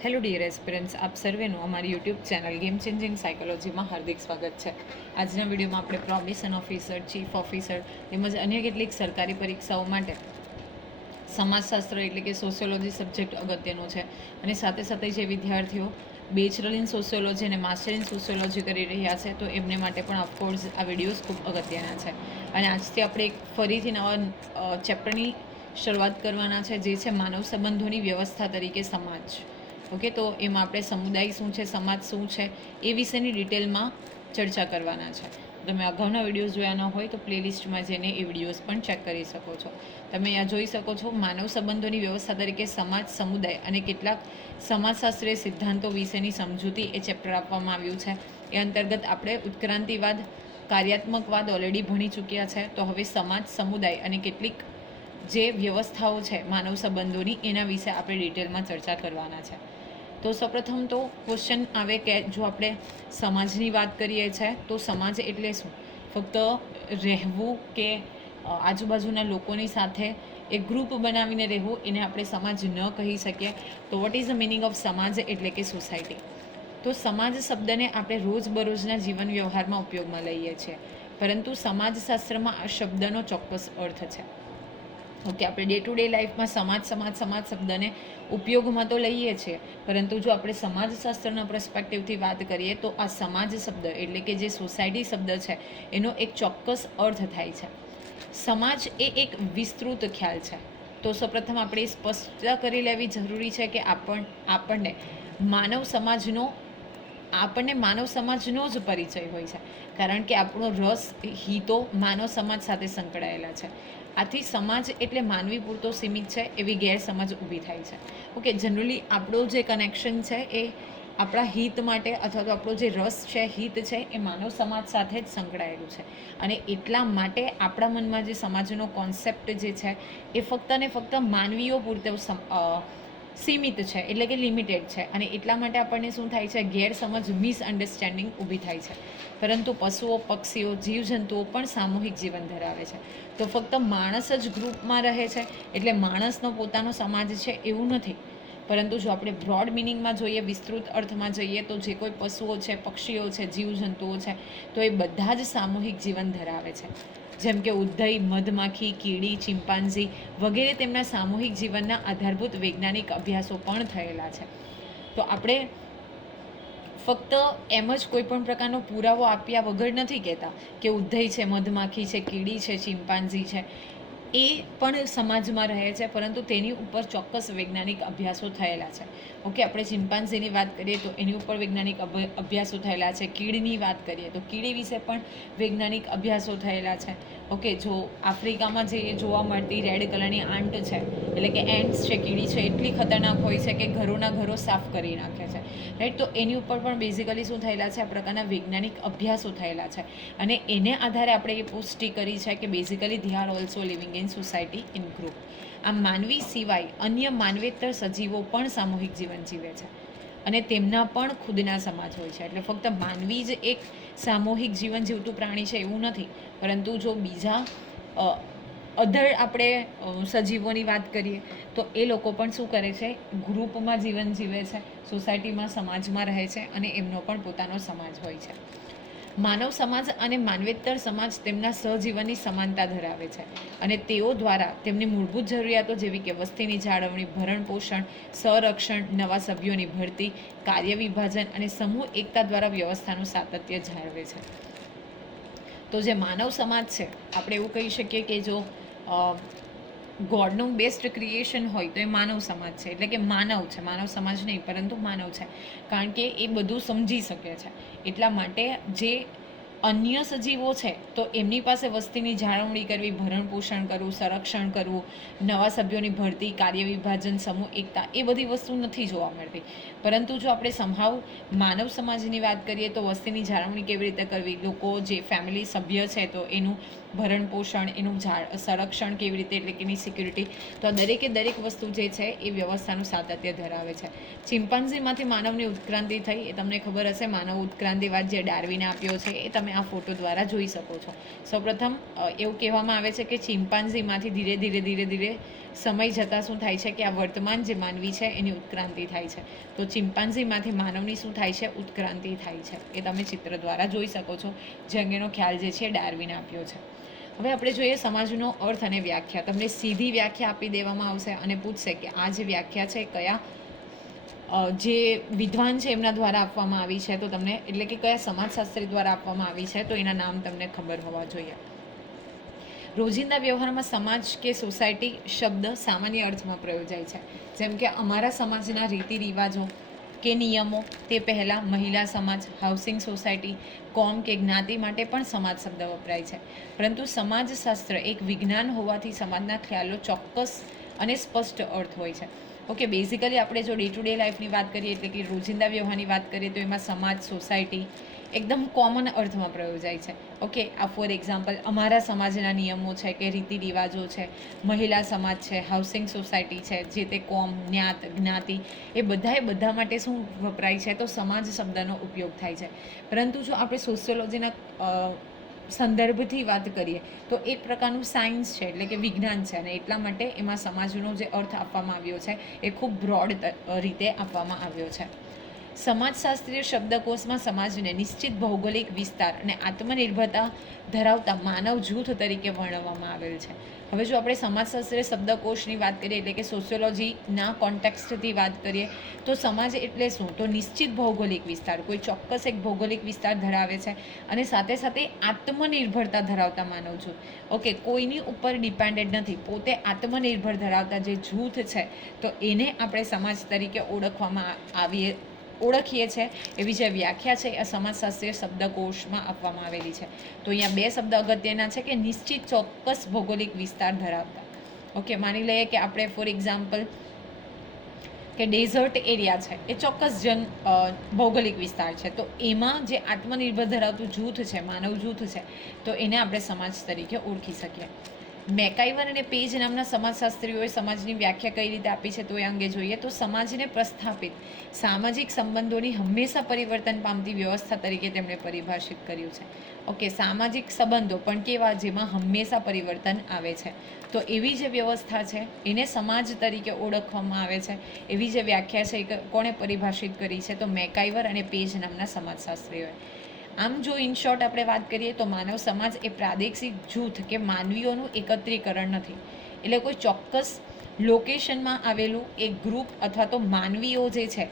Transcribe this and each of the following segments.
Hello dear aspirants, આપ સર્વેનું અમારી YouTube channel game changing સાયકોલોજીમાં હાર્દિક સ્વાગત છે. આજના વિડીયોમાં આપણે પ્રોબેશન ઓફિસર, ચીફ ઓફિસર તેમજ અન્ય કેટલીક સરકારી પરીક્ષાઓ માટે સમાજશાસ્ત્ર એટલે કે સોશિયોલોજી સબ્જેક્ટ અગત્યનો છે. અને સાથે સાથે જે વિદ્યાર્થીઓ બેચલર ઇન સોશિયોલોજી અને માસ્ટર ઇન સોશિયોલોજી કરી રહ્યા છે તો એમને માટે પણ ઓફકોર્સ આ વિડીયોઝ ખૂબ અગત્યના છે. અને આજથી આપણે એક ફરીથી નવા ચેપ્ટરની શરૂઆત કરવાના છે, જે છે માનવ સંબંધોની વ્યવસ્થા તરીકે સમાજ. ઓકે, તો એમાં આપણે સમુદાય શું છે, સમાજ શું છે, એ વિશેની ડિટેલમાં ચર્ચા કરવાના છે. તમે અગાઉના વિડીયોઝ જોયા ન હોય તો પ્લેલિસ્ટમાં જઈને એ વિડીયોઝ પણ ચેક કરી શકો છો. તમે અહીંયા જોઈ શકો છો માનવ સંબંધોની વ્યવસ્થા તરીકે સમાજ, સમુદાય અને કેટલાક સમાજશાસ્ત્રીય સિદ્ધાંતો વિશેની સમજૂતી એ ચેપ્ટર આપવામાં આવ્યું છે. એ અંતર્ગત આપણે ઉત્ક્રાંતિવાદ, કાર્યાત્મકવાદ ઓલરેડી ભણી ચૂક્યા છે. તો હવે સમાજ, સમુદાય અને કેટલીક જે વ્યવસ્થાઓ છે માનવ સંબંધોની, એના વિશે આપણે ડિટેલમાં ચર્ચા કરવાના છે. તો સૌપ્રથમ તો ક્વેશ્ચન આવે કે જો આપણે સમાજની વાત કરીએ છીએ તો સમાજ એટલે શું? ફક્ત રહેવું કે આજુબાજુના લોકોની સાથે એક ગ્રુપ બનાવીને રહેવું, એને આપણે સમાજ ન કહી શકીએ. તો what is the meaning of સમાજ એટલે કે સોસાયટી. તો સમાજ શબ્દને આપણે રોજબરોજના જીવન વ્યવહારમાં ઉપયોગમાં લઈએ છીએ, પરંતુ સમાજશાસ્ત્રમાં આ શબ્દનો ચોક્કસ અર્થ છે. ઓકે, આપણે ડે ટુ ડે લાઈફમાં સમાજ શબ્દને ઉપયોગમાં તો લઈએ છીએ, પરંતુ જો આપણે સમાજશાસ્ત્રના પર્સપેક્ટિવથી વાત કરીએ તો આ સમાજ શબ્દ એટલે કે જે સોસાયટી શબ્દ છે એનો એક ચોક્કસ અર્થ થાય છે. સમાજ એ એક વિસ્તૃત ખ્યાલ છે. તો સૌપ્રથમ આપણે સ્પષ્ટતા કરી લેવી જરૂરી છે કે આપણને માનવ સમાજનો જ પરિચય હોય છે, કારણ કે આપણો રસ, હિતો માનવ સમાજ સાથે સંકળાયેલા છે. આથી સમાજ એટલે માનવી પૂરતો સીમિત છે એવી ગેરસમજ ઊભી થાય છે. ઓકે, જનરલી આપણો જે કનેક્શન છે એ આપણા હિત માટે, અથવા તો આપણો જે રસ છે, હિત છે, એ માનવ સમાજ સાથે જ સંકળાયેલું છે. અને એટલા માટે આપણા મનમાં જે સમાજનો કોન્સેપ્ટ જે છે એ ફક્ત ને ફક્ત માનવીઓ પૂરતો સીમિત છે, એટલે કે લિમિટેડ છે. અને એટલા માટે આપણને શું થાય છે, ગેરસમજ, મિસઅન્ડરસ્ટેન્ડિંગ ઊભી થાય છે. પરંતુ પશુઓ, પક્ષીઓ, જીવજંતુઓ પણ સામૂહિક જીવન ધરાવે છે. તો ફક્ત માણસ જ ગ્રુપમાં રહે છે એટલે માણસનો પોતાનો સમાજ છે એવું નથી. પરંતુ જો આપણે બ્રોડ મિનિંગમાં જોઈએ, વિસ્તૃત અર્થમાં જોઈએ, તો જે કોઈ પશુઓ છે, પક્ષીઓ છે, જીવજંતુઓ છે, તો એ બધા જ સામૂહિક જીવન ધરાવે છે. જેમ કે ઉધઈ, મધમાખી, કીડી, ચિમ્પાન્ઝી વગેરે તેમના સામૂહિક જીવનના આધારભૂત વૈજ્ઞાનિક અભ્યાસો પણ થયેલા છે. તો આપણે ફક્ત એમ જ કોઈ પણ પ્રકારનો પુરાવો આપ્યા વગર નથી કહેતા કે ઉધઈ છે, મધમાખી છે, કીડી છે, ચિમ્પાન્ઝી છે, એ પણ સમાજમાં રહે છે, પરંતુ તેની ઉપર ચોક્કસ વૈજ્ઞાનિક અભ્યાસો થયેલા છે. ઓકે, આપણે ચિમ્પાન્ઝીની વાત કરીએ તો એની ઉપર વૈજ્ઞાનિક અભ્યાસો થયેલા છે. કીડીની વાત કરીએ તો કીડી વિશે પણ વૈજ્ઞાનિક અભ્યાસો થયેલા છે. ઓકે, જો આફ્રિકામાં જે જોવા મળતી રેડ કલરની આંટ છે, એટલે કે એન્ટ્સ છે, કીડી છે, એટલી ખતરનાક હોય છે કે ઘરોના ઘરો સાફ કરી નાખે છે, રાઈટ. તો એની ઉપર પણ બેઝિકલી શું થયેલા છે, આ પ્રકારના વૈજ્ઞાનિક અભ્યાસો થયેલા છે. અને એને આધારે આપણે એ પુષ્ટિ કરી છે કે basically they are also living in society in group. આ માનવી સિવાય અન્ય માનવેતર સજીવો પણ સામૂહિક જીવન જીવે છે અને તેમના પણ ખુદના સમાજ હોય છે. એટલે ફક્ત માનવી જ એક સામૂહિક જીવન જીવતું પ્રાણી છે એવું નથી, પરંતુ જો બીજા અધર આપણે સજીવોની વાત કરીએ તો એ લોકો પણ શું કરે છે, ગ્રુપમાં જીવન જીવે છે, સોસાયટીમાં, સમાજમાં રહે છે અને એમનો પણ પોતાનો સમાજ હોય છે. માનવ સમાજ અને માનવેતર સમાજ તેમના સહજીવનની સમાનતા ધરાવે છે અને તેઓ દ્વારા તેમની મૂળભૂત જરૂરિયાતો જેવી કે વસ્તીની જાળવણી, ભરણ પોષણ, સંરક્ષણ, નવા સભ્યોની ભરતી, કાર્ય વિભાજન અને સમૂહ એકતા દ્વારા વ્યવસ્થાનું સાતત્ય જાળવે છે. તો જે માનવ સમાજ છે, આપણે એવું કહી શકીએ કે જો ગોડનું બેસ્ટ ક્રિએશન હોય તો એ માનવ સમાજ છે, એટલે કે માનવ છે, માનવ સમાજ નહીં પરંતુ માનવ છે, કારણ કે એ બધું સમજી શકે છે. એટલા માટે જે અન્ય સજીવો છે તો એમની પાસે વસ્તીની જાળવણી કરવી, ભરણ પોષણ કરવું, સંરક્ષણ કરવું, નવા સભ્યોની ભરતી, કાર્ય વિભાજન, સમૂહ એકતા, એ બધી વસ્તુ નથી જોવા મળતી. પરંતુ જો આપણે સંભાવ માનવ સમાજની વાત કરીએ તો વસ્તીની જાળવણી કેવી રીતે કરવી, લોકો જે ફેમિલી સભ્ય છે તો એનું ભરણ પોષણ, એનું સંરક્ષણ કેવી રીતે, એટલે કે એની સિક્યુરિટી. તો આ દરેક વસ્તુ જે છે એ વ્યવસ્થાનું સાતત્ય ધરાવે છે. ચિમ્પાન્ઝીમાંથી માનવની ઉત્ક્રાંતિ થઈ એ તમને ખબર હશે. માનવ ઉત્ક્રાંતિવાદ જે ડાર્વિને આપ્યો છે એ તમે આ ફોટો દ્વારા જોઈ શકો છો. સૌપ્રથમ એવું કહેવામાં આવે છે કે ચિમ્પાન્ઝીમાંથી ધીરે સમય જતાં શું થાય છે કે આ વર્તમાન જે માનવી છે એની ઉત્ક્રાંતિ થાય છે. તો ચિમ્પાન્ઝીમાંથી માનવની શું થાય છે? ઉત્ક્રાંતિ થાય છે. એ તમે ચિત્ર દ્વારા જોઈ શકો છો. જે અંગેનો ખ્યાલ જે છે ડાર્વિને આપ્યો છે. હવે આપણે જોઈએ સમાજનો અર્થ અને વ્યાખ્યા. તમને સીધી વ્યાખ્યા આપી દેવામાં આવશે અને પૂછશે કે આ જે વ્યાખ્યા છે કયા જે વિદ્વાન છે એમના દ્વારા આપવામાં આવી છે. તો તમને એટલે કે કયા સમાજશાસ્ત્રી દ્વારા આપવામાં આવી છે, તો એના નામ તમને ખબર હોવા જોઈએ. રોજિંદા વ્યવહારમાં સમાજ કે સોસાયટી શબ્દ સામાન્ય અર્થમાં પ્રયોજાય છે. જેમ કે અમારા સમાજના રીતિ રિવાજો કે નિયમો, તે પહેલાં મહિલા સમાજ, હાઉસિંગ સોસાયટી, કોમ કે જ્ઞાતિ માટે પણ સમાજ શબ્દ વપરાય છે. પરંતુ સમાજશાસ્ત્ર એક વિજ્ઞાન હોવાથી સમાજના ખ્યાલો ચોક્કસ અને સ્પષ્ટ અર્થ હોય છે. ઓકે, બેઝિકલી આપણે જો ડે ટુ ડે લાઈફની વાત કરીએ, એટલે કે રોજિંદા વ્યવહારની વાત કરીએ, તો એમાં સમાજ, સોસાયટી એકદમ કોમન અર્થમાં પ્રયોજાય છે. ઓકે, આ ફોર એક્ઝામ્પલ અમારા સમાજના નિયમો છે કે રીતિ રિવાજો છે, મહિલા સમાજ છે, હાઉસિંગ સોસાયટી છે, જે તે કોમ, જ્ઞાતિ, એ બધા માટે શું વપરાય છે? તો સમાજ શબ્દનો ઉપયોગ થાય છે. પરંતુ જો આપણે સોશિયોલોજીના સંદર્ભથી વાત કરીએ તો એક પ્રકારનું સાયન્સ છે, એટલે કે વિજ્ઞાન છે, અને એટલા માટે એમાં સમાજનો જે અર્થ આપવામાં આવ્યો છે એ ખૂબ બ્રોડ રીતે આપવામાં આવ્યો છે. સમાજશાસ્ત્રીય શબ્દકોશમાં સમાજને નિશ્ચિત ભૌગોલિક વિસ્તાર અને આત્મનિર્ભરતા ધરાવતા માનવ જૂથ તરીકે વર્ણવવામાં આવેલ છે. હવે જો આપણે સમાજશાસ્ત્રીય શબ્દકોશની વાત કરીએ, એટલે કે સોશિયોલોજીના કોન્ટેક્સ્ટથી વાત કરીએ, તો સમાજ એટલે શું? તો નિશ્ચિત ભૌગોલિક વિસ્તાર, કોઈ ચોક્કસ એક ભૌગોલિક વિસ્તાર ધરાવે છે અને સાથે સાથે આત્મનિર્ભરતા ધરાવતા માનવ જૂથ. ઓકે, કોઈની ઉપર ડિપેન્ડેન્ટ નથી, પોતે આત્મનિર્ભર ધરાવતા જે જૂથ છે, તો એને આપણે સમાજ તરીકે ઓળખીએ છીએ. એવી જે વ્યાખ્યા છે એ સમાજશાસ્ત્રીય શબ્દકોશમાં આપવામાં આવેલી છે. તો અહીંયા બે શબ્દ અગત્યના છે કે નિશ્ચિત ચોક્કસ ભૌગોલિક વિસ્તાર ધરાવતા. ઓકે, માની લઈએ કે આપણે ફોર એક્ઝામ્પલ કે ડેઝર્ટ એરિયા છે, એ ચોક્કસ ભૌગોલિક વિસ્તાર છે, તો એમાં જે આત્મનિર્ભર ધરાવતું જૂથ છે, માનવ જૂથ છે, તો એને આપણે સમાજ તરીકે ઓળખી શકીએ. મેકાઈવર અને પેજ નામના સમાજશાસ્ત્રીઓએ સમાજની વ્યાખ્યા કઈ રીતે આપી છે, તો એ અંગે જોઈએ તો સમાજને પ્રસ્થાપિત સામાજિક સંબંધોની હંમેશા પરિવર્તન પામતી વ્યવસ્થા તરીકે તેમણે પરિભાષિત કર્યું છે. ઓકે, સામાજિક સંબંધો પણ કેવા? જેમાં હંમેશા પરિવર્તન આવે છે. તો એવી જે વ્યવસ્થા છે એને સમાજ તરીકે ઓળખવામાં આવે છે. એવી જે વ્યાખ્યા છે એ કોણે પરિભાષિત કરી છે? તો મેકાઈવર અને પેજ નામના સમાજશાસ્ત્રીઓએ. આમ જો ઇન શોર્ટ આપણે વાત કરીએ તો માનવ સમાજ એ પ્રાદેશિક જૂથ કે માનવીઓનું એકત્રીકરણ નથી. એટલે કોઈ ચોક્કસ લોકેશનમાં આવેલું એક ગ્રુપ અથવા તો માનવીઓ જે છે,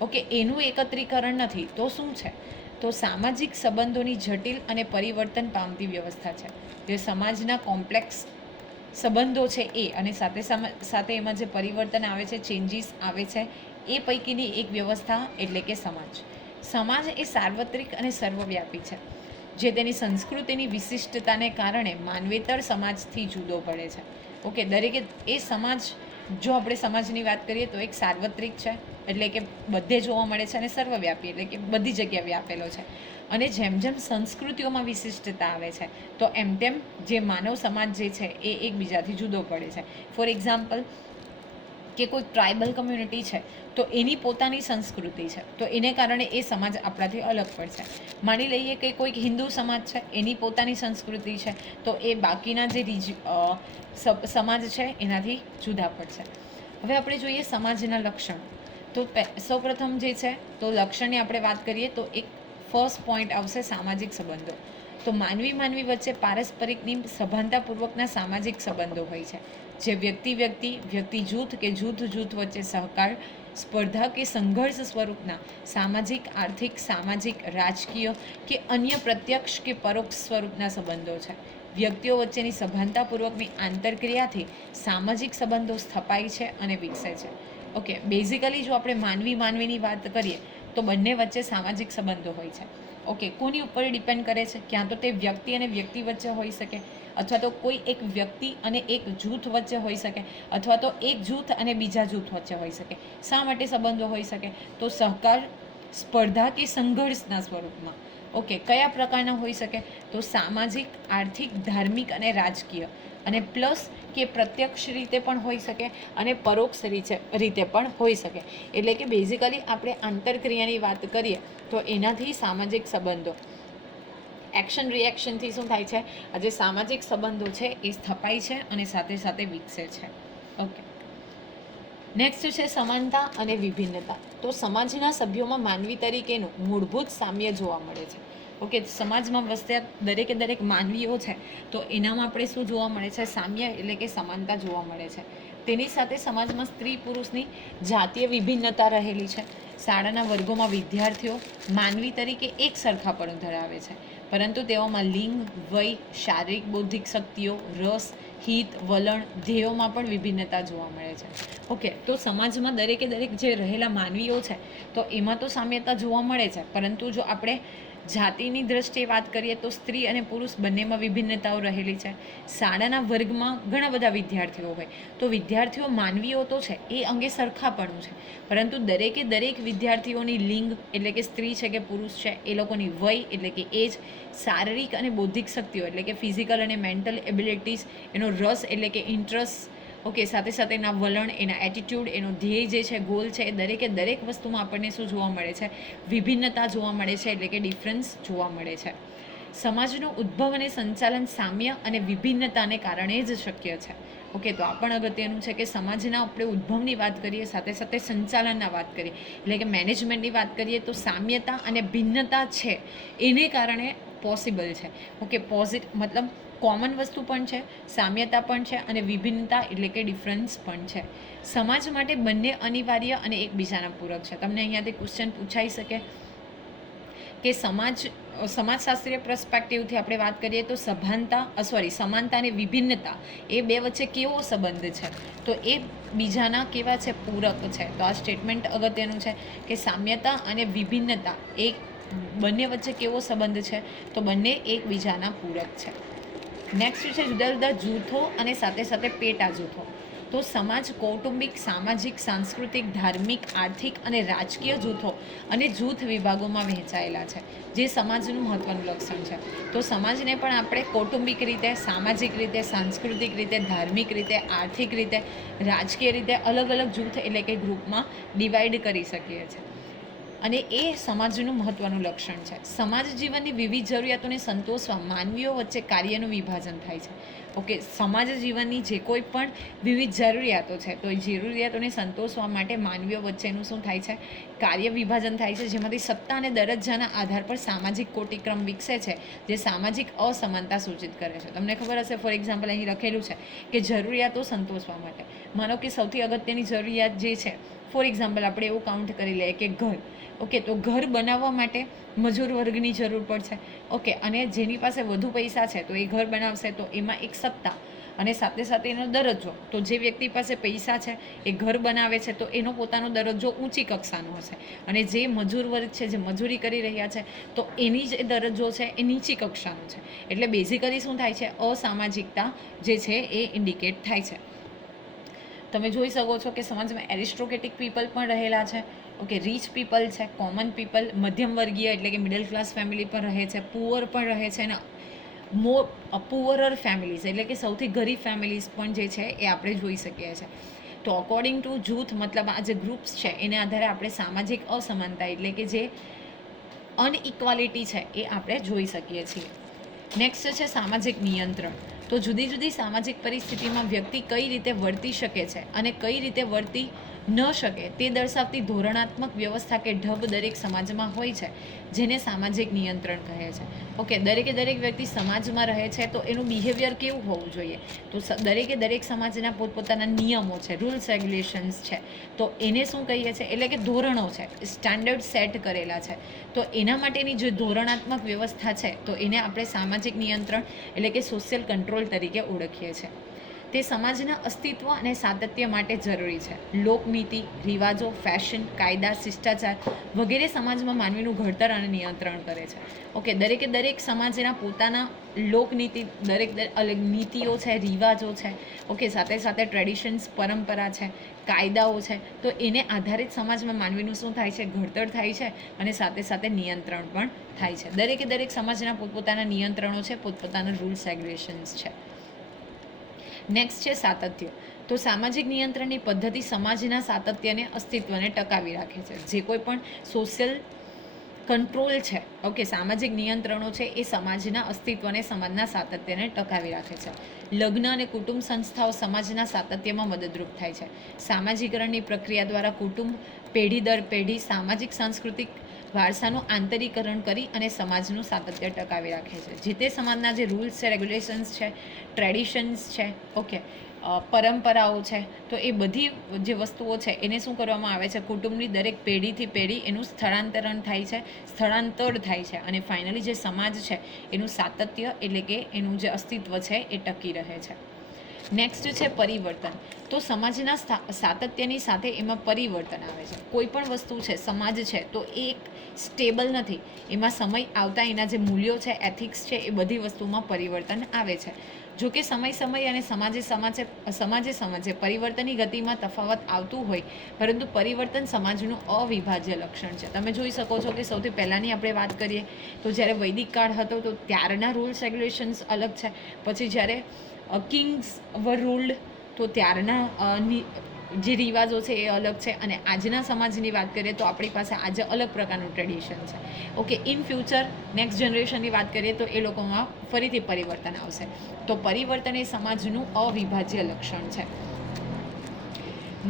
ઓકે, એનું એકત્રીકરણ નથી. તો શું છે? તો સામાજિક સંબંધોની જટિલ અને પરિવર્તન પામતી વ્યવસ્થા છે. જે સમાજના કોમ્પ્લેક્સ સંબંધો છે એ, અને સાથે એમાં જે પરિવર્તન આવે છે, ચેન્જીસ આવે છે, એ પૈકીની એક વ્યવસ્થા એટલે કે સમાજ. સમાજ એ સાર્વત્રિક અને સર્વવ્યાપી છે, જે તેની સંસ્કૃતિની વિશિષ્ટતાને કારણે માનવેતર સમાજથી જુદો પડે છે. ઓકે, દરેકે એ સમાજ, જો આપણે સમાજની વાત કરીએ તો એક સાર્વત્રિક છે, એટલે કે બધે જોવા મળે છે, અને સર્વવ્યાપી એટલે કે બધી જગ્યાએ વ્યાપેલો છે. અને જેમ જેમ સંસ્કૃતિઓમાં વિશિષ્ટતા આવે છે, તો એમ તેમ જે માનવ સમાજ જે છે એ એકબીજાથી જુદો પડે છે. ફોર એક્ઝામ્પલ કે કોઈ ટ્રાઇબલ કમ્યુનિટી છે, તો એની પોતાની સંસ્કૃતિ છે, તો એને કારણે એ સમાજ આપણાથી અલગ પડશે. માની લઈએ કે કોઈક હિન્દુ સમાજ છે, એની પોતાની સંસ્કૃતિ છે, તો એ બાકીના જે સમાજ છે એનાથી જુદા પડશે. હવે આપણે જોઈએ સમાજના લક્ષણ. તો સૌપ્રથમ જે છે, તો લક્ષણની આપણે વાત કરીએ તો એક ફર્સ્ટ પોઈન્ટ આવશે સામાજિક સંબંધો. તો માનવી વચ્ચે પારસ્પરિકની સભાનતાપૂર્વકના સામાજિક સંબંધો હોય છે, જે વ્યક્તિ જૂથ કે જૂથ વચ્ચે સહકાર, સ્પર્ધા કે સંઘર્ષ સ્વરૂપના સામાજિક, આર્થિક, સામાજિક, રાજકીય કે અન્ય પ્રત્યક્ષ કે પરોક્ષ સ્વરૂપના સંબંધો છે. વ્યક્તિઓ વચ્ચેની સભાનતાપૂર્વકની આંતરક્રિયાથી સામાજિક સંબંધો સ્થપાય છે અને વિકસે છે. ઓકે, બેઝિકલી જો આપણે માનવીની વાત કરીએ તો બંને વચ્ચે સામાજિક સંબંધો હોય છે. ઓકે, કોની ઉપર ડિપેન્ડ કરે છે? ક્યાં તો તે વ્યક્તિ અને વ્યક્તિ વચ્ચે હોઈ શકે, અથવા તો કોઈ એક વ્યક્તિ અને એક જૂથ વચ્ચે હોઈ શકે, અથવા તો એક જૂથ અને બીજા જૂથ વચ્ચે હોઈ શકે. શા માટે સંબંધો હોઈ શકે? તો સહકાર, સ્પર્ધા કે સંઘર્ષના સ્વરૂપમાં. ઓકે, કયા પ્રકારના હોઈ શકે? તો સામાજિક, આર્થિક, ધાર્મિક અને રાજકીય. અને પ્લસ કે પ્રત્યક્ષ રીતે પણ હોઈ શકે અને પરોક્ષ રીતે પણ હોઈ શકે. એટલે કે બેઝિકલી આપણે આંતરક્રિયાની વાત કરીએ તો એનાથી સામાજિક સંબંધો, એક્શન રિએક્શનથી શું થાય છે? આ જે સામાજિક સંબંધો છે એ સ્થપાય છે અને સાથે સાથે વિકસે છે. ઓકે, નેક્સ્ટ છે સમાનતા અને વિભિન્નતા. તો સમાજના સભ્યોમાં માનવી તરીકેનું મૂળભૂત સામ્ય જોવા મળે છે. ઓકે, સમાજમાં વસતા દરેક માનવીઓ છે તો એનામાં આપણે શું જોવા મળે છે? સામ્ય એટલે કે સમાનતા જોવા મળે છે. તેની સાથે સમાજમાં સ્ત્રી પુરુષની જાતીય વિભિન્નતા રહેલી છે. શાળાના વર્ગોમાં વિદ્યાર્થીઓ માનવી તરીકે એક સરખાપણું ધરાવે છે, પરંતુ તેઓમાં લિંગ, વય, શારીરિક બૌદ્ધિક શક્તિઓ, રસ, હિત, વલણ, ધ્યેયોમાં પણ વિભિન્નતા જોવા મળે છે. ઓકે, તો સમાજમાં દરેક જે રહેલા માનવીઓ છે તો એમાં તો સામ્યતા જોવા મળે છે, પરંતુ જો આપણે જાતિની દ્રષ્ટિએ વાત કરીએ તો સ્ત્રી અને પુરુષ બંનેમાં વિભિન્નતાઓ રહેલી છે. શાળાના વર્ગમાં ઘણા બધા વિદ્યાર્થીઓ હોય તો વિદ્યાર્થીઓ માનવીઓ તો છે એ અંગે સરખાપણું છે, પરંતુ દરેક વિદ્યાર્થીઓની લિંગ એટલે કે સ્ત્રી છે કે પુરુષ છે, એ લોકોની વય એટલે કે એજ, શારીરિક અને બૌદ્ધિક શક્તિઓ એટલે કે ફિઝિકલ અને મેન્ટલ એબિલિટીઝ, એનો રસ એટલે કે ઇન્ટરેસ્ટ, ઓકે, સાથે સાથે એના વલણ, એના એટીટ્યૂડ, એનો ધ્યેય જે છે, ગોલ છે, એ દરેક વસ્તુમાં આપણને શું જોવા મળે છે? વિભિન્નતા જોવા મળે છે, એટલે કે ડિફરન્સ જોવા મળે છે. સમાજનો ઉદ્ભવ અને સંચાલન સામ્ય અને વિભિન્નતાને કારણે જ શક્ય છે. ઓકે, તો આ પણ અગત્યનું છે કે સમાજના આપણે ઉદ્ભવની વાત કરીએ, સાથે સાથે સંચાલનના વાત કરીએ એટલે કે મેનેજમેન્ટની વાત કરીએ તો સામ્યતા અને ભિન્નતા છે એને કારણે પોસિબલ છે. ઓકે, મતલબ કોમન વસ્તુ પણ છે, સામ્યતા પણ છે અને વિભિન્નતા એટલે કે ડિફરન્સ પણ છે. સમાજ માટે બંને અનિવાર્ય અને એકબીજાના પૂરક છે. તમને અહીંયાથી ક્વેશ્ચન પૂછાઈ શકે કે સમાજશાસ્ત્રીય પર્સપેક્ટિવથી આપણે વાત કરીએ તો સમાનતા અને વિભિન્નતા એ બે વચ્ચે કેવો સંબંધ છે? તો એ બીજાના કેવા છે? પૂરક છે. તો આ સ્ટેટમેન્ટ અગત્યનું છે કે સામ્યતા અને વિભિન્નતા એ બંને વચ્ચે કેવો સંબંધ છે? તો બંને એકબીજાના પૂરક છે. નેક્સ્ટ છે જુદા જુદા જૂથો અને સાથે સાથે પેટા જૂથો. તો સમાજ કૌટુંબિક, સામાજિક, સાંસ્કૃતિક, ધાર્મિક, આર્થિક અને રાજકીય જૂથો અને જૂથ વિભાગોમાં વહેંચાયેલા છે, જે સમાજનું મહત્વનું લક્ષણ છે. તો સમાજને પણ આપણે કૌટુંબિક રીતે, સામાજિક રીતે, સાંસ્કૃતિક રીતે, ધાર્મિક રીતે, આર્થિક રીતે, રાજકીય રીતે અલગ જૂથ એટલે કે ગ્રુપમાં ડિવાઈડ કરી શકીએ છીએ અને એ સમાજનું મહત્વનું લક્ષણ છે. સમાજ જીવનની વિવિધ જરૂરિયાતોને સંતોષવા માનવીઓ વચ્ચે કાર્યનું વિભાજન થાય છે. ઓકે, સમાજ જીવનની જે કોઈ પણ વિવિધ જરૂરિયાતો છે તો એ જરૂરિયાતોને સંતોષવા માટે માનવીઓ વચ્ચેનું શું થાય છે? કાર્ય વિભાજન થાય છે, જેમાંથી સત્તા અને દરજ્જાના આધાર પર સામાજિક કોટિક્રમ વિકસે છે, જે સામાજિક અસમાનતા સૂચિત કરે છે. તમને ખબર હશે, ફોર એક્ઝામ્પલ અહીં લખેલું છે કે જરૂરિયાતો સંતોષવા માટે, માનો કે સૌથી અગત્યની જરૂરિયાત જે છે, ફોર એક્ઝામ્પલ આપણે એવું કાઉન્ટ કરી લઈએ કે ઘર. ઓકે, તો ઘર બનાવવા માટે મજૂર વર્ગની જરૂર પડશે. ઓકે, અને જેની પાસે વધુ પૈસા છે તો એ ઘર બનાવશે, તો એમાં એક સત્તા અને સાથે સાથે એનો દરજ્જો. તો જે વ્યક્તિ પાસે પૈસા છે એ ઘર બનાવે છે તો એનો પોતાનો દરજ્જો ઊંચી કક્ષાનો હશે, અને જે મજૂર વર્ગ છે, જે મજૂરી કરી રહ્યા છે, તો એની જે દરજ્જો છે એ નીચી કક્ષાનો છે. એટલે બેઝિકલી શું થાય છે? અસામાજિકતા જે છે એ ઇન્ડિકેટ થાય છે. તમે જોઈ શકો છો કે સમાજમાં એરિસ્ટોક્રેટિક પીપલ પણ રહેલા છે. ઓકે, રીચ પીપલ છે, કોમન પીપલ, મધ્યમ વર્ગીય એટલે કે મિડલ ક્લાસ ફેમિલી પણ રહે છે, પુઅર પણ રહે છે, અને પુઅરર ફેમિલીઝ એટલે કે સૌથી ગરીબ ફેમિલીઝ પણ જે છે એ આપણે જોઈ શકીએ છીએ. તો અકોર્ડિંગ ટુ જૂથ, મતલબ આ જે ગ્રુપ્સ છે એને આધારે આપણે સામાજિક અસમાનતા એટલે કે જે અનઇક્વાલિટી છે એ આપણે જોઈ શકીએ છીએ. નેક્સ્ટ છે સામાજિક નિયંત્રણ. તો જુદી જુદી સામાજિક પરિસ્થિતિમાં વ્યક્તિ કઈ રીતે વર્તી શકે છે અને કઈ રીતે વર્તી ન શકે તે દર્શાવતી ધોરણાત્મક વ્યવસ્થા કે ઢબ દરેક સમાજમાં હોય છે, જેને સામાજિક નિયંત્રણ કહે છે. ઓકે, દરેક વ્યક્તિ સમાજમાં રહે છે તો એનું બિહેવિયર કેવું હોવું જોઈએ? તો દરેક સમાજના પોતપોતાના નિયમો છે, રૂલ્સ રેગ્યુલેશન્સ છે, તો એને શું કહીએ છીએ? એટલે કે ધોરણો છે, સ્ટાન્ડર્ડ સેટ કરેલા છે. તો એના માટેની જે ધોરણાત્મક વ્યવસ્થા છે તો એને આપણે સામાજિક નિયંત્રણ એટલે કે સોશિયલ કંટ્રોલ તરીકે ઓળખીએ છીએ. તે સમાજના અસ્તિત્વ અને સાતત્ય માટે જરૂરી છે. લોકનીતિ, રિવાજો, ફેશન, કાયદા, શિષ્ટાચાર વગેરે સમાજમાં માનવીનું ઘડતર અને નિયંત્રણ કરે છે. ઓકે, દરેક સમાજના પોતાના લોકનીતિ, દરેક અલગ નીતિઓ છે, રિવાજો છે. ઓકે, સાથે સાથે ટ્રેડિશન્સ, પરંપરા છે, કાયદાઓ છે. તો એને આધારિત સમાજમાં માનવીનું શું થાય છે? ઘડતર થાય છે અને સાથે સાથે નિયંત્રણ પણ થાય છે. દરેક સમાજના પોતપોતાના નિયંત્રણો છે, પોતપોતાના રૂલ્સ રેગ્યુલેશન્સ છે. નેક્સ્ટ છે સાતત્ય. તો સામાજિક નિયંત્રણની પદ્ધતિ સમાજના સાતત્યને, અસ્તિત્વને ટકાવી રાખે છે. જે કોઈ પણ સોશિયલ કંટ્રોલ છે, ઓકે, સામાજિક નિયંત્રણો છે, એ સમાજના અસ્તિત્વને, સમાજના સાતત્યને ટકાવી રાખે છે. લગ્ન અને કુટુંબ સંસ્થાઓ સમાજના સાતત્યમાં મદદરૂપ થાય છે. સામાજિકરણની પ્રક્રિયા દ્વારા કુટુંબ પેઢી દર પેઢી સામાજિક સાંસ્કૃતિક વારસાનું આંતરીકરણ કરી અને સમાજનું સાતત્ય ટકાવી રાખે છે. જે તે સમાજના જે રૂલ્સ છે, રેગ્યુલેશન્સ છે, ટ્રેડિશન્સ છે, ઓકે, પરંપરાઓ છે, તો એ બધી જે વસ્તુઓ છે એને શું કરવામાં આવે છે? કુટુંબની દરેક પેઢીથી પેઢી એનું સ્થળાંતરણ થાય છે, સ્થળાંતર થાય છે અને ફાઇનલી જે સમાજ છે એનું સાતત્ય એટલે કે એનું જે અસ્તિત્વ છે એ ટકી રહે છે. નેક્સ્ટ છે પરિવર્તન. તો સમાજના સાતત્યની સાથે એમાં પરિવર્તન આવે છે. કોઈ પણ વસ્તુ છે, સમાજ છે, તો એ એક સ્ટેબલ નથી. એમાં સમય આવતા એના જે મૂલ્યો છે, એથિક્સ છે, એ બધી વસ્તુમાં પરિવર્તન આવે છે. જો કે સમય અને સમાજે પરિવર્તનની ગતિમાં તફાવત આવતું હોય, પરંતુ પરિવર્તન સમાજનું અવિભાજ્ય લક્ષણ છે. તમે જોઈ શકો છો કે સૌથી પહેલાંની આપણે વાત કરીએ તો જ્યારે વૈદિક કાળ હતો તો ત્યારના રૂલ્સ રેગ્યુલેશન્સ અલગ છે. પછી જ્યારે કિંગ્સ વર રૂલ્ડ તો ત્યારના જે રિવાજો છે એ અલગ છે. અને આજના સમાજની વાત કરીએ તો આપણી પાસે આજે અલગ પ્રકારનું ટ્રેડિશન છે. ઓકે, ઇન ફ્યુચર નેક્સ્ટ જનરેશનની વાત કરીએ તો એ લોકોમાં ફરીથી પરિવર્તન આવશે. તો પરિવર્તન એ સમાજનું અવિભાજ્ય લક્ષણ છે.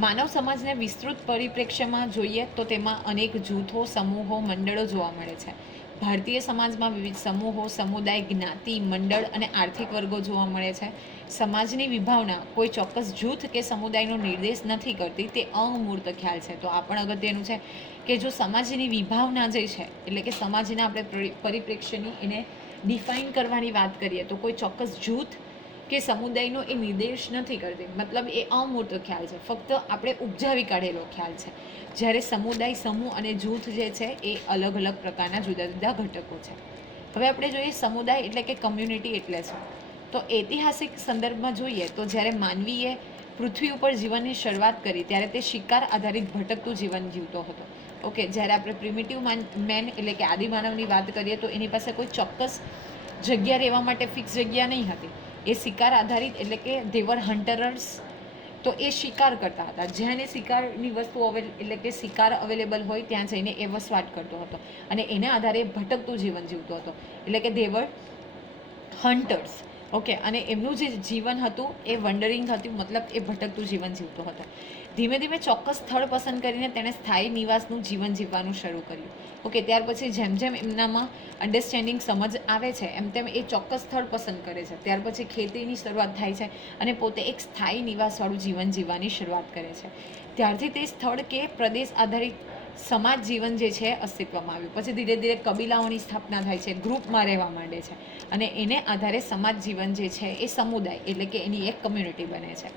માનવ સમાજને વિસ્તૃત પરિપ્રેક્ષ્યમાં જોઈએ તો તેમાં અનેક જૂથો, સમૂહો, મંડળો જોવા મળે છે. ભારતીય સમાજમાં વિવિધ સમૂહો, સમુદાય, જ્ઞાતિ, મંડળ અને આર્થિક વર્ગો જોવા મળે છે. સમાજની વિભાવના કોઈ ચોક્કસ જૂથ કે સમુદાયનો નિર્દેશ નથી કરતી, તે અમૂર્ત ખ્યાલ છે. તો આ પણ અગત્યનું છે કે જો સમાજની વિભાવના જે છે એટલે કે સમાજના આપણે પરિપ્રેક્ષ્યની એને ડિફાઇન કરવાની વાત કરીએ તો કોઈ ચોક્કસ જૂથ કે સમુદાયનો એ નિર્દેશ નથી કરતી, મતલબ એ અમૂર્ત ખ્યાલ છે, ફક્ત આપણે ઉપજાવી કાઢેલો ખ્યાલ છે. જ્યારે સમુદાય, સમૂહ અને જૂથ જે છે એ અલગ અલગ પ્રકારના જુદા જુદા ઘટકો છે. હવે આપણે જોઈએ સમુદાય એટલે કે કમ્યુનિટી એટલે શું. તો ઐતિહાસિક સંદર્ભમાં જોઈએ તો જ્યારે માનવીએ પૃથ્વી ઉપર જીવનની શરૂઆત કરી ત્યારે તે શિકાર આધારિત ભટકતું જીવન જીવતો હતો. ઓકે, જ્યારે આપણે પ્રિમિટિવ મેન એટલે કે આદિમાનવની વાત કરીએ તો એની પાસે કોઈ ચોક્કસ જગ્યા રહેવા માટે ફિક્સ જગ્યા નહીં હતી. એ શિકાર આધારિત એટલે કે દેવર હન્ટરર્સ, તો એ શિકાર કરતા હતા. જ્યાં શિકારની વસ્તુ એટલે કે શિકાર અવેલેબલ હોય ત્યાં જઈને એ વસવાટ કરતો હતો અને એના આધારે ભટકતું જીવન જીવતો હતો એટલે કે દેવર હન્ટર્સ. ઓકે, અને એમનું જે જીવન હતું એ વન્ડરિંગ હતું, મતલબ એ ભટકતું જીવન જીવતો હતો. ધીમે ધીમે ચોક્કસ સ્થળ પસંદ કરીને તેણે સ્થાયી નિવાસનું જીવન જીવવાનું શરૂ કર્યું. ઓકે, ત્યાર પછી જેમ જેમ એમનામાં અન્ડરસ્ટેન્ડિંગ સમજ આવે છે એમ તેમ એ ચોક્કસ સ્થળ પસંદ કરે છે. ત્યાર પછી ખેતીની શરૂઆત થાય છે અને પોતે એક સ્થાયી નિવાસવાળું જીવન જીવવાની શરૂઆત કરે છે. ત્યારથી તે સ્થળ કે પ્રદેશ આધારિત સમાજ જીવન જે છે અસ્તિત્વમાં આવ્યું. પછી ધીરે ધીરે કબીલાઓની સ્થાપના થાય છે, ગ્રુપમાં રહેવા માંડે છે અને એને આધારે સમાજ જીવન જે છે એ સમુદાય એટલે કે એની એક કમ્યુનિટી બને છે.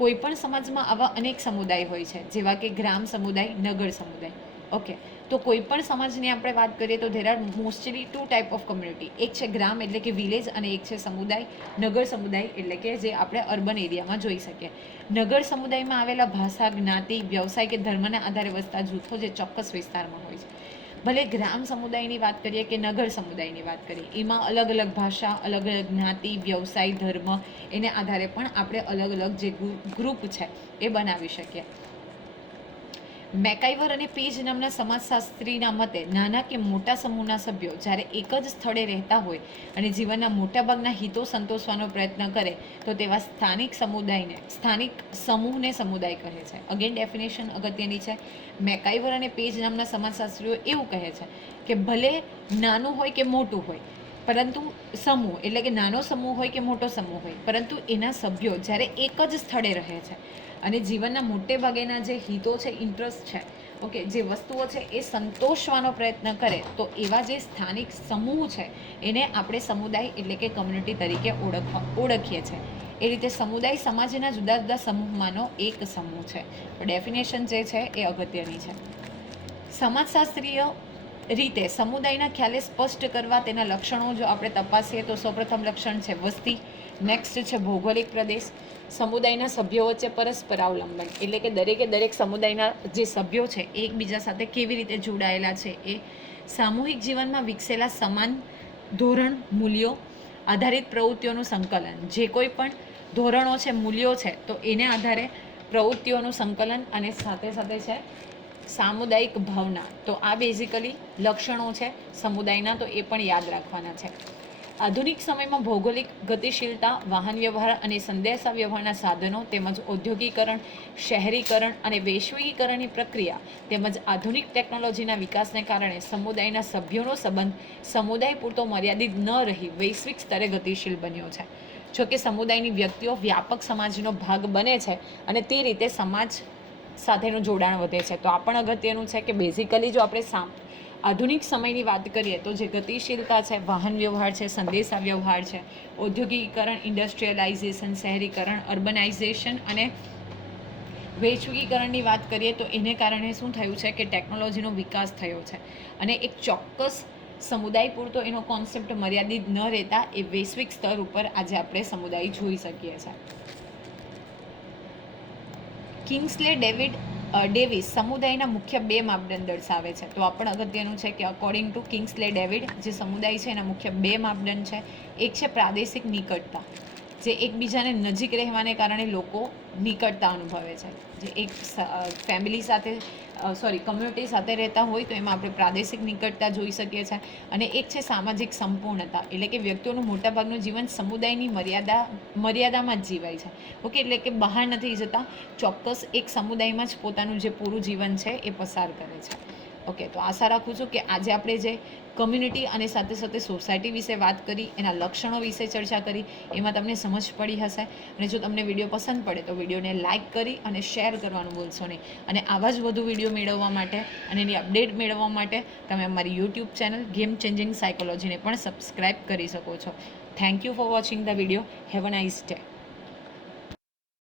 કોઈ પણ સમાજમાં આવા અનેક સમુદાય હોય છે, જેવા કે ગ્રામ સમુદાય, નગર સમુદાય. ઓકે, તો કોઈ પણ સમાજની આપણે વાત કરીએ તો there are mostly 2 type of community. એક છે ગ્રામ એટલે કે વિલેજ અને એક છે સમુદાય, નગર સમુદાય એટલે કે જે આપણે અર્બન એરિયામાં જોઈ શકીએ. નગર સમુદાયમાં આવેલા ભાષા, જ્ઞાતિ, વ્યવસાય કે ધર્મના આધારે વસતા જૂથો જે ચોક્કસ વિસ્તારમાં હોય છે. ભલે ગ્રામ સમુદાયની વાત કરીએ કે નગર સમુદાયની વાત કરીએ, એમાં અલગ અલગ ભાષા, અલગ અલગ જ્ઞાતિ, વ્યવસાય, ધર્મ એને આધારે પણ આપણે અલગ અલગ જે ગ્રુપ છે એ બનાવી શકીએ. મેકાઈવર અને પેજ નામના સમાજશાસ્ત્રીના મતે નાના કે મોટા સમૂહના સભ્યો જ્યારે એક જ સ્થળે રહેતા હોય અને જીવનના મોટાભાગના હિતો સંતોષવાનો પ્રયત્ન કરે તો તેવા સ્થાનિક સમૂહને સમુદાય કહે છે. અગેન ડેફિનેશન અગત્યની છે. મેકાઈવર અને પેજ નામના સમાજશાસ્ત્રીઓ એવું કહે છે કે ભલે નાનું હોય કે મોટું હોય, પરંતુ સમૂહ એટલે કે નાનો સમૂહ હોય કે મોટો સમૂહ હોય, પરંતુ એના સભ્યો જ્યારે એક જ સ્થળે રહે છે અને જીવનના મોટે ભાગેના જે હિતો છે, ઇન્ટરેસ્ટ છે, ઓકે, જે વસ્તુઓ છે એ સંતોષવાનો પ્રયત્ન કરે તો એવા જે સ્થાનિક સમૂહ છે એને આપણે સમુદાય એટલે કે કમ્યુનિટી તરીકે ઓળખીએ છીએ. એ રીતે સમુદાય સમાજના જુદા જુદા સમૂહમાંનો એક સમૂહ છે. ડેફિનેશન જે છે એ અગત્યની છે. સમાજશાસ્ત્રીય રીતે સમુદાયના ખ્યાલે સ્પષ્ટ કરવા તેના લક્ષણો જો આપણે તપાસીએ તો સૌપ્રથમ લક્ષણ છે વસ્તી, નેક્સ્ટ છે ભૌગોલિક પ્રદેશ, સમુદાયના સભ્યો વચ્ચે પરસ્પર અવલંબન, એટલે કે દરેક સમુદાયના જે સભ્યો છે એ એકબીજા સાથે કેવી રીતે જોડાયેલા છે, એ સામૂહિક જીવનમાં વિકસેલા સમાન ધોરણ, મૂલ્યો આધારિત પ્રવૃત્તિઓનું સંકલન, જે કોઈ પણ ધોરણો છે, મૂલ્યો છે, તો એને આધારે પ્રવૃત્તિઓનું સંકલન અને સાથે સાથે છે સામુદાયિક ભાવના. તો આ બેઝિકલી લક્ષણો છે સમુદાયના, તો એ પણ યાદ રાખવાના છે. આધુનિક સમયમાં ભૌગોલિક ગતિશીલતા, વાહન વ્યવહાર અને સંદેશા વ્યવહારના સાધનો તેમજ ઔદ્યોગિકરણ, શહેરીકરણ અને વૈશ્વિકીકરણની પ્રક્રિયા તેમજ આધુનિક ટેકનોલોજીના વિકાસને કારણે સમુદાયના સભ્યોનો સંબંધ સમુદાય પૂરતો મર્યાદિત ન રહી વૈશ્વિક સ્તરે ગતિશીલ બન્યો છે. જોકે સમુદાયની વ્યક્તિઓ વ્યાપક સમાજનો ભાગ બને છે અને તે રીતે સમાજ સાથેનું જોડાણ વધે છે. તો આ પણ અગત્યનું છે કે બેઝિકલી જો આપણે આધુનિક સમયની વાત કરીએ તો જે ગતિશીલતા છે, વાહન વ્યવહાર છે, સંદેશા વ્યવહાર છે, ઔદ્યોગિકરણ, ઇન્ડસ્ટ્રીયલાઇઝેશન, શહેરીકરણ, અર્બનાઇઝેશન અને વૈશ્વિકીકરણની વાત કરીએ તો એને કારણે શું થયું છે કે ટેકનોલોજીનો વિકાસ થયો છે અને એક ચોક્કસ સમુદાય પૂરતો એનો કોન્સેપ્ટ મર્યાદિત ન રહેતા એ વૈશ્વિક સ્તર ઉપર આજે આપણે સમુદાય જોઈ શકીએ છીએ. કિંગ્સલે ડેવિસ સમુદાયના મુખ્ય 2 માપદંડ દર્શાવે છે. તો આ પણ અગત્યનું છે કે અકોર્ડિંગ ટુ કિંગ્સલે ડેવિડ જે સમુદાય છે એના મુખ્ય 2 માપદંડ છે. એક છે પ્રાદેશિક નિકટતા, જે એકબીજાને નજીક રહેવાને કારણે લોકો નિકટતા અનુભવે છે. જે એક ફેમિલી સાથે કમ્યુનિટી સાથે રહેતા હોય તો એમાં આપણે પ્રાદેશિક નિકટતા જોઈ શકીએ છીએ. અને એક છે સામાજિક સંપૂર્ણતા, એટલે કે વ્યક્તિઓનું મોટાભાગનું જીવન સમુદાયની મર્યાદામાં જ જીવાય છે. ઓકે, એટલે કે બહાર નથી જતા, ચોક્કસ એક સમુદાયમાં જ પોતાનું જે પૂરું જીવન છે એ પસાર કરે છે. ઓકે, તો આશા રાખું છું કે આજે આપણે જે કમ્યુનિટી અને સાથે સાથે સોસાયટી વિશે વાત કરી, એના લક્ષણો વિશે ચર્ચા કરી, એમાં તમને સમજ પડી હશે. અને જો તમને વિડીયો પસંદ પડે તો વિડીયોને લાઇક કરી અને શેર કરવાનું ભૂલશો નહીં. અને આવા જ વધુ વિડીયો મેળવવા માટે અને એની અપડેટ મેળવવા માટે તમે અમારી યુટ્યુબ ચેનલ ગેમ ચેન્જિંગ સાયકોલોજીને પણ સબસ્ક્રાઈબ કરી શકો છો. Thank you for watching the video. Have a nice day.